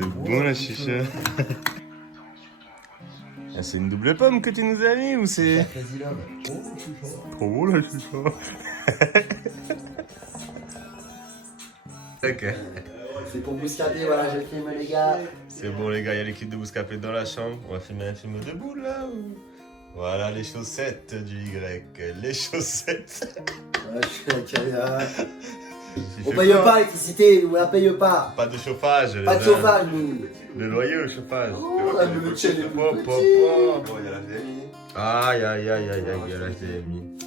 C'est bon la chicha. Ah, c'est une double pomme que tu nous as mis ou c'est... Trop beau la chicha. Ok. C'est pour Bouscapé, voilà, je filme les gars. C'est bon les gars, il y a l'équipe de Bouscapé dans la chambre. On va filmer un film debout là. Voilà les chaussettes du Y. Les chaussettes. Ouais, je suis un carrière. On paye pas l'électricité, on la paye pas. Pas de chauffage. Pas de chauffage, nous. Le loyer au chauffage. Oh, le tien, le Pop, petit. pop, pop. Bon, il y a la HDMI. Aïe, aïe, aïe, aïe, aïe, il y a la HDMI.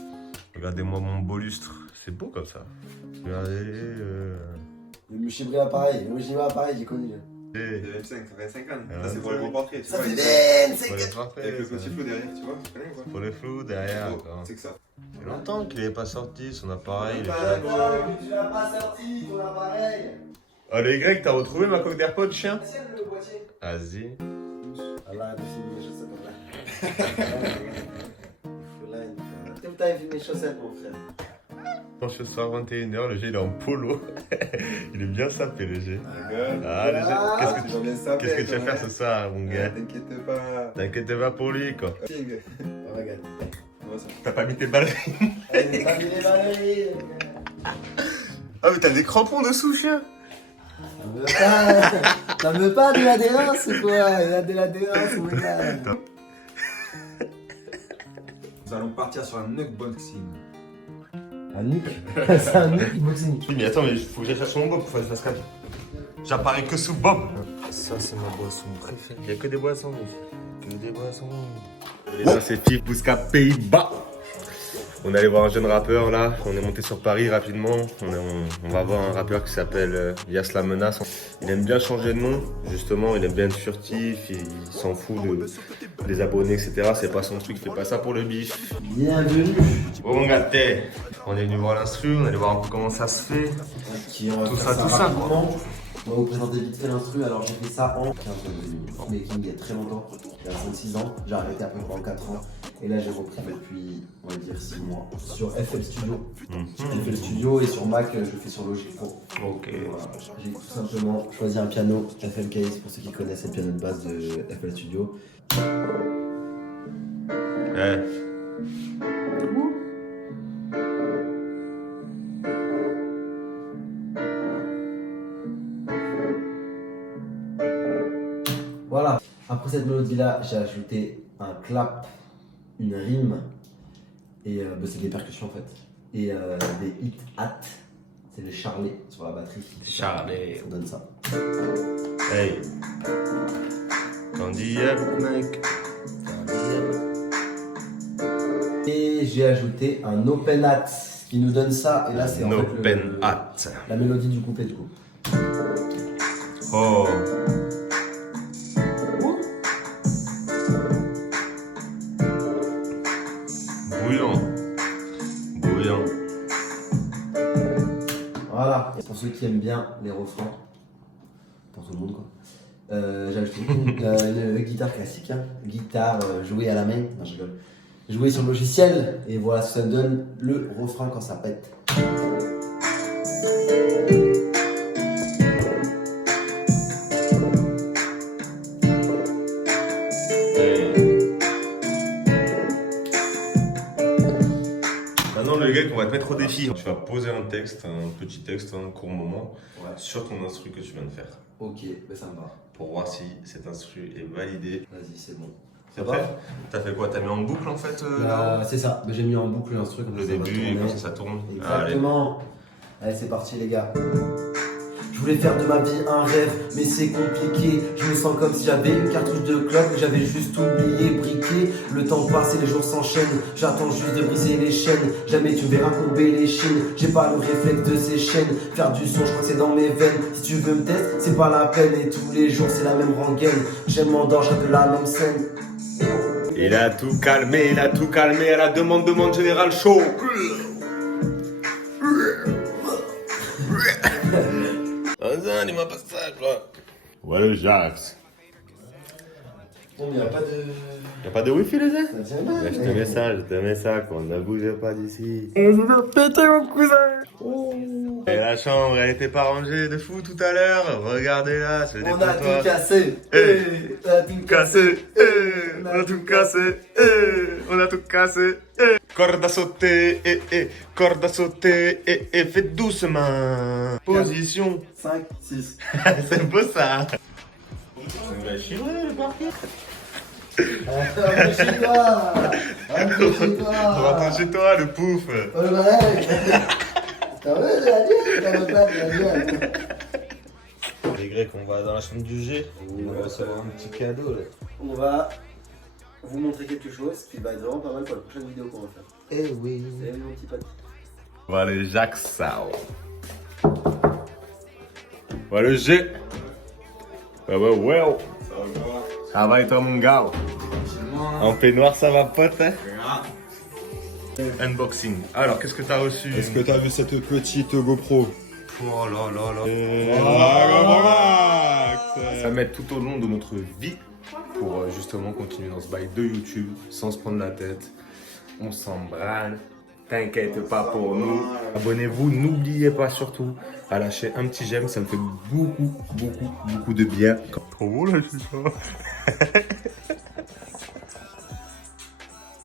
Regardez-moi mon beau lustre. C'est beau comme ça. Regardez. Le Muchibri appareil, j'ai connu. De 25, ça fait 5 ans. Ah, Ça, c'est pour les gros portraits. Ça fait Pour les 25 ans. portraits, Avec le ça. petit flou derrière, tu vois, tu connais ou pas? Pour les flous derrière. Oh, quoi. c'est que ça. Ça fait longtemps qu'il n'est pas sorti son appareil. il est Attends, déjà- mais tu l'as pas sorti, ton appareil. Oh le Y, t'as retrouvé ma coque d'AirPod chien? Tiens le boîtier. Vas-y. Allah, de filmer les chaussettes comme là. Est-ce que t'as filmé les chaussettes, mon frère? Quand ce soir 21h, le G il est en polo. Il est bien sapé le G. Regarde. Ah le G, Tu vas bien saper, qu'est-ce que tu vas toi, faire hein. ce soir mon gars? T'inquiète pas. T'inquiète pas pour lui quoi. King. Regarde. Comment ça? T'as pas mis tes ballerines? Allez, pas mis les ballerines. Ah mais t'as des crampons dessous chien? T'en veux pas de l'adhérence ou quoi? Il y a de l'adhérence, mon gars. Nous allons partir sur un unboxing. Un nuque? C'est un nuque boxing. Oui mais attends mais faut que j'aille chercher mon Bob pour faire ce cap. J'apparais que sous Bob. Ça c'est ma boisson préférée. Il y a que des boissons ici. Que des boissons. Les incestifs Bouscap Pays-Bas. On est allé voir un jeune rappeur là, on est monté sur Paris rapidement, on va voir un rappeur qui s'appelle Yas la Menace. Il aime bien changer de nom, justement, il aime bien être furtif, il s'en fout des abonnés, etc. C'est pas son truc, il fait pas ça pour le bif. Bienvenue. Bon mon gars, on est venu voir l'instru, on est allé voir un peu comment ça se fait. Tout ça, rapidement. On va vous présenter vite fait l'instru. Alors j'ai fait ça en 15 ans. Making il y a très longtemps, il y a 5-6 ans. J'ai arrêté à peu près en 4 ans. Et là j'ai repris depuis, on va dire 6 mois. Sur FL Studio. FL Studio et sur Mac, je fais sur Logic Pro. Ok. Voilà. J'ai tout simplement choisi un piano FL Case pour ceux qui connaissent le piano de base de FL Studio. Voilà. Après cette mélodie-là, j'ai ajouté un clap, une rime, et c'est des percussions en fait. Et des hit-hat, c'est les charlets sur la batterie. Charlet. Ça donne ça. Hey. Candy up mec. Et j'ai ajouté un open hat qui nous donne ça. Et là, c'est en fait Open hat. la mélodie du couplet du coup. Oh. Bouillant. Bouillant. Voilà. Et pour ceux qui aiment bien les refrains, pour tout le monde quoi. J'ai ajouté une guitare classique, hein. Guitare jouée à la main. Non, je rigole. Jouée sur le logiciel. Et voilà, ça donne le refrain quand ça pète. Maintenant, le gars, on va te mettre au défi. Tu vas poser un texte, un petit texte, un court moment, Ouais. sur ton instru que tu viens de faire. Ok, bah ça me va. Pour voir si cet instru est validé. Vas-y, c'est bon. C'est prêt? T'as fait quoi? T'as mis en boucle en fait là C'est ça, j'ai mis en boucle l'instru comme Le ça va début et tourner. comme ça tourne. Exactement. Allez, c'est parti les gars. Je voulais faire de ma vie un rêve, mais c'est compliqué. Je me sens comme si j'avais une cartouche de club, que j'avais juste oublié, briqué. Le temps passe et les jours s'enchaînent. J'attends juste de briser les chaînes. Jamais tu verras courber les chines. J'ai pas le réflexe de ces chaînes. Faire du son, je crois que c'est dans mes veines. Si tu veux me tester, c'est pas la peine. Et tous les jours, c'est la même rengaine. J'aime m'endormir de la même scène. Il a tout calmé à la demande générale chaud. Dis-moi pas ça, quoi. Ouais, le Jax. Bon, mais y'a pas de. Y'a pas de wifi les gars? Ça tient pas. Je te mets ça, qu'on ne bouge pas d'ici. Je vais péter mon cousin. Et la chambre, elle était pas rangée de fou tout à l'heure. Regardez-la, c'est des On a photos. tout cassé. Eh. On a tout Cassé, on a tout cassé, on a tout cassé. Corde à sauter, corde à sauter, faites doucement. Position. 5, 6. C'est beau ça. C'est une machine, le parquet. Rentre chez toi. Rentre chez toi. Rentre chez toi, le pouf. Oh le malade. T'as vu de la gueule? T'as vu pas de la gueule? Les Grecs, on va dans la chambre du G. On va recevoir un petit cadeau là. On va vous montrer quelque chose qui va être vraiment pas mal pour la prochaine vidéo qu'on va faire. Eh oui. Salut mon petit pote. Voilà le Jacques Sao. Voilà le G. Ouais, ouais, ouais. Ça va et toi mon gars? En peignoir, ça va pote hein? Unboxing. Alors, qu'est-ce que t'as reçu? Est-ce que t'as vu cette petite GoPro? Oh là là là. Ça va mettre tout au long de notre vie pour justement continuer dans ce bail de YouTube sans se prendre la tête. On s'en branle. T'inquiète pas pour nous. Abonnez-vous, n'oubliez pas surtout à lâcher un petit j'aime, ça me fait beaucoup de bien. Trop beau là, je suis ça.